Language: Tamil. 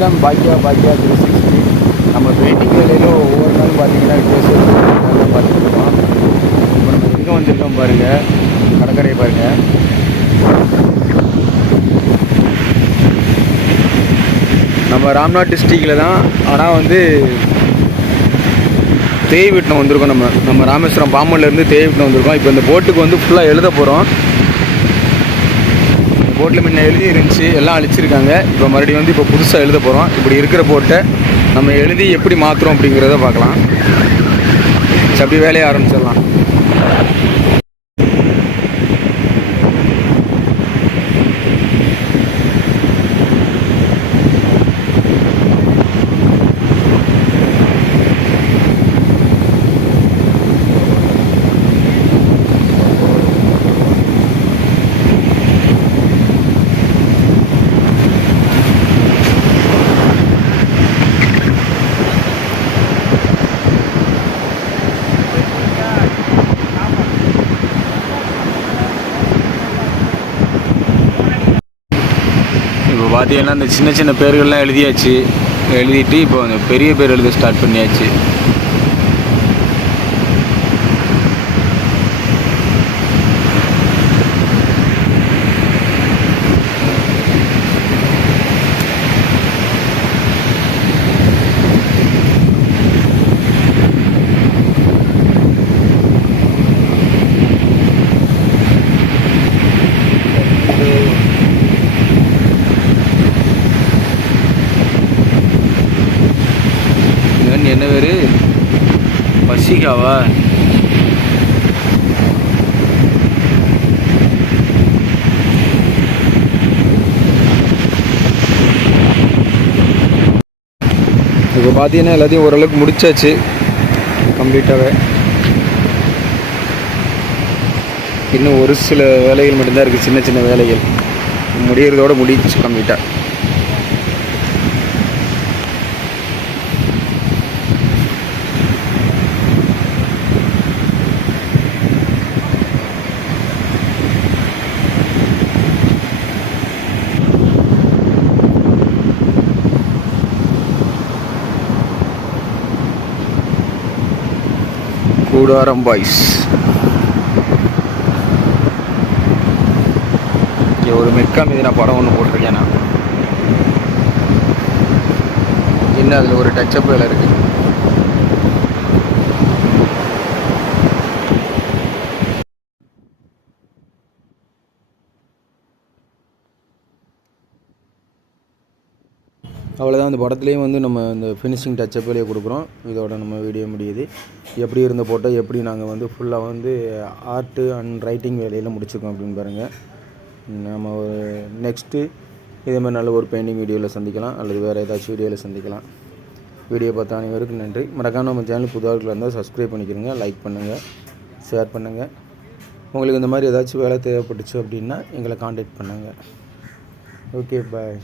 வணக்கம். பாக்கியா 360. நம்ம பெயிண்டிங் வேலையில் ஒவ்வொரு நாளும் பார்த்தீங்கன்னா வித்தியாசம் பார்த்துருக்கோம். இப்போ நம்ம எங்கே வந்திருக்கோம் பாருங்கள், கடற்கரையை பாருங்கள். நம்ம ராம்நாத் டிஸ்ட்ரிக்டில் தான், ஆனால் வந்து தேய்விட்டம் வந்திருக்கோம். நம்ம ராமேஸ்வரம் பாம்பன்லேருந்து தேய்விட்டம் வந்திருக்கோம். இப்போ இந்த போட்டுக்கு வந்து ஃபுல்லாக எழுத போகிறோம். போட்டில் முன்ன எழுதி இருந்துச்சு, எல்லாம் அழிச்சிருக்காங்க. இப்போ மறுபடியும் வந்து இப்போ புதுசாக எழுத போகிறோம். இப்படி இருக்கிற போட்டை நம்ம எழுதி எப்படி மாற்றுறோம் அப்படிங்கிறத பார்க்கலாம். அப்படி வேலையை ஆரம்பிச்சிடலாம். இப்போ பார்த்தீங்கன்னா இந்த சின்ன சின்ன பேர்கள்லாம் எழுதியாச்சு. எழுதிட்டு இப்போ அந்த பெரிய பேர் எழுத ஸ்டார்ட் பண்ணியாச்சு. என்ன பேர்? பசிகாவா? இப்போ பார்த்தீங்கன்னா எல்லாத்தையும் ஓரளவுக்கு முடிச்சாச்சு கம்ப்ளீட்டாகவே. இன்னும் ஒரு சில வேலைகள் மட்டும்தான் இருக்குது, சின்ன சின்ன வேலைகள். முடிகிறதோட முடிச்சு கம்ப்ளீட்டாக. கூடாரம் பாய்ஸ் இங்கே ஒரு மெக்கா மீது நான் படம் ஒன்று போட்டிருக்கேன். நான் இன்னும் அதில் ஒரு டச்சப் வேலை இருக்குது. அவ்வளோதான். அந்த படத்துலேயும் வந்து நம்ம இந்த ஃபினிஷிங் டச்சப் வேலையை கொடுக்குறோம். இதோட நம்ம வீடியோ முடியுது. எப்படி இருந்த போட்டோ எப்படி நாங்கள் வந்து ஃபுல்லாக வந்து ஆர்ட்டு அண்ட் ரைட்டிங் வேலையில் முடிச்சிருக்கோம் அப்படின்னு பாருங்கள். நம்ம நெக்ஸ்ட்டு இதேமாதிரி நல்ல ஒரு பெயிண்டிங் வீடியோவில் சந்திக்கலாம், அல்லது வேறு ஏதாச்சும் வீடியோவில் சந்திக்கலாம். வீடியோ பார்த்த அனைவருக்கும் நன்றி. மறக்காம நம்ம சேனல் புதுவாக இருந்தால் சப்ஸ்கிரைப் பண்ணிக்கிறங்க, லைக் பண்ணுங்கள், ஷேர் பண்ணுங்கள். உங்களுக்கு இந்த மாதிரி ஏதாச்சும் வேலை தேவைப்பட்டுச்சு அப்படின்னா எங்களை காண்டாக்ட் பண்ணுங்கள். ஓகே, பாய்.